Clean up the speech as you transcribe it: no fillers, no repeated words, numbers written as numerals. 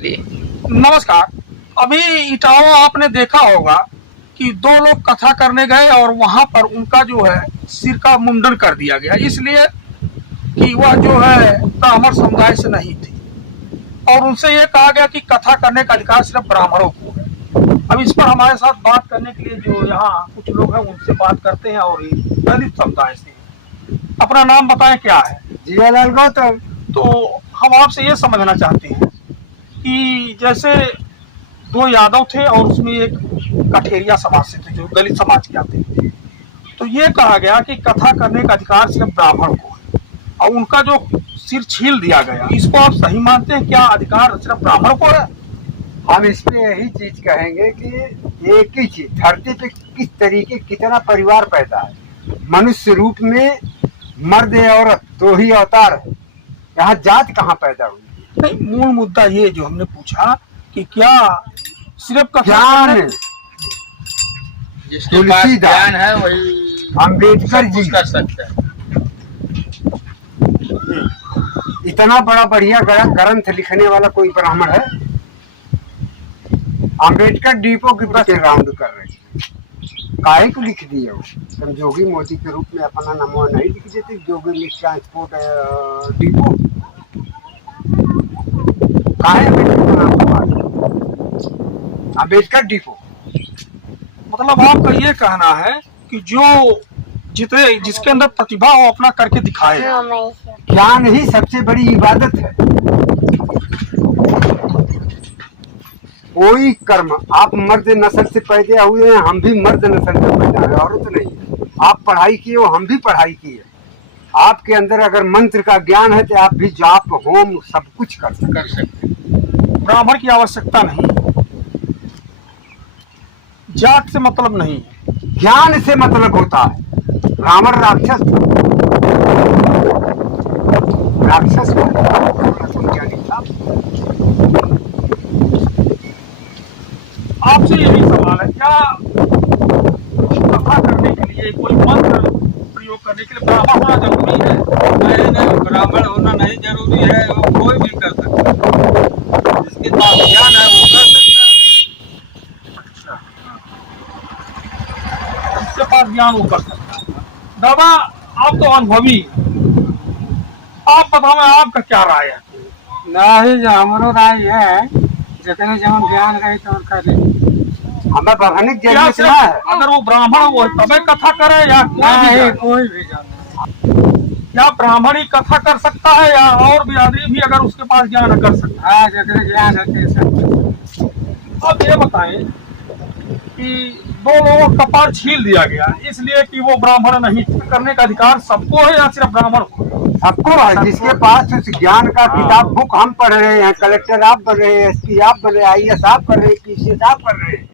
नमस्कार। अभी इटावा आपने देखा होगा कि दो लोग कथा करने गए और वहां पर उनका जो है सिर का मुंडन कर दिया गया, इसलिए कि वह जो है ब्राह्मण समुदाय से नहीं थी और उनसे यह कहा गया कि कथा करने का अधिकार सिर्फ ब्राह्मणों को है। अब इस पर हमारे साथ बात करने के लिए जो यहाँ कुछ लोग हैं उनसे बात करते हैं और ये दलित समुदाय से। अपना नाम बताएं, क्या है? जियालाल गौतम। तो हम आपसे ये समझना चाहते हैं कि जैसे दो यादव थे और उसमें एक कठेरिया समाज से थे जो दलित समाज के आते थे, तो ये कहा गया कि कथा करने का अधिकार सिर्फ ब्राह्मण को है और उनका जो सिर छील दिया गया, इसको आप सही मानते हैं? क्या अधिकार सिर्फ ब्राह्मण को है? हम इसमें यही चीज कहेंगे कि एक ही चीज, धरती पे किस तरीके कितना परिवार पैदा है। मनुष्य रूप में मर्द औरत दो ही अवतार है, यहाँ जात कहाँ पैदा हुई? नहीं, मूल मुद्दा ये जो हमने पूछा कि क्या सिर्फ ज्ञान, जिसके पास ज्ञान है वही अम्बेडकर जी कर सकते हैं। इतना बड़ा बढ़िया ग्रंथ लिखने वाला कोई ब्राह्मण है? अम्बेडकर डिपो की बस राउंड कर रहे हैं, काहे को लिख दिए वो? तुम जोगी मोदी के रूप में अपना नाम नहीं लिख देते? जोगी मिस ट्रांसपोर्ट डिपो काहे अम्बेडकर डिपो? मतलब आपका ये कहना है कि जो जिसके अंदर प्रतिभा हो अपना करके दिखाए। ज्ञान ही सबसे बड़ी इबादत है। कोई कर्म, आप मर्द नस्ल से पैदा हुए हैं, हम भी मर्द नस्ल से पैदा हुए, औरत नहीं। आप पढ़ाई किए हो, हम भी पढ़ाई किए। आपके अंदर अगर मंत्र का ज्ञान है तो आप भी जाप होम सब कुछ कर सकते। ब्राह्मण की आवश्यकता नहीं, जात से मतलब नहीं है, ज्ञान से मतलब होता है। ब्राह्मण राक्षस राक्षस आपसे यही सवाल है, क्या कथा करने के लिए कोई मंत्र प्रयोग करने के लिए ब्राह्मण होना जरूरी है? नहीं, ब्राह्मण होना नहीं जरूरी है, वो कोई भी कर सकता है। जिसके पास ज्ञान है वो कर सकता है। जिसके पास ज्ञान वो कर सकता है। दादा, आप तो अनुभवी, आप बताओ आपका क्या राय है? नहीं, जो हमारो राय है, जितने जब ज्ञान रहे तो करे। हमें बहनिक जरूरत क्या है। अगर वो ब्राह्मण हो तबे कथा करे या कोई भी क्या ब्राह्मण ही कथा कर सकता है या और भी आदमी भी अगर उसके पास ज्ञान कर सकता है? जितने ज्ञान है। अब ये बताएं कि दो लोगों का कपार छील दिया गया इसलिए कि वो ब्राह्मण नहीं, करने का अधिकार सबको है या सिर्फ ब्राह्मण को? सबको है। जिसके पास उस ज्ञान का किताब बुक हम पढ़ रहे हैं, कलेक्टर आप पढ़ रहे हैं, एसपी आप पढ़ रहे हैं, IAS आप पढ़ रहे हैं, PCS आप पढ़ रहे हैं।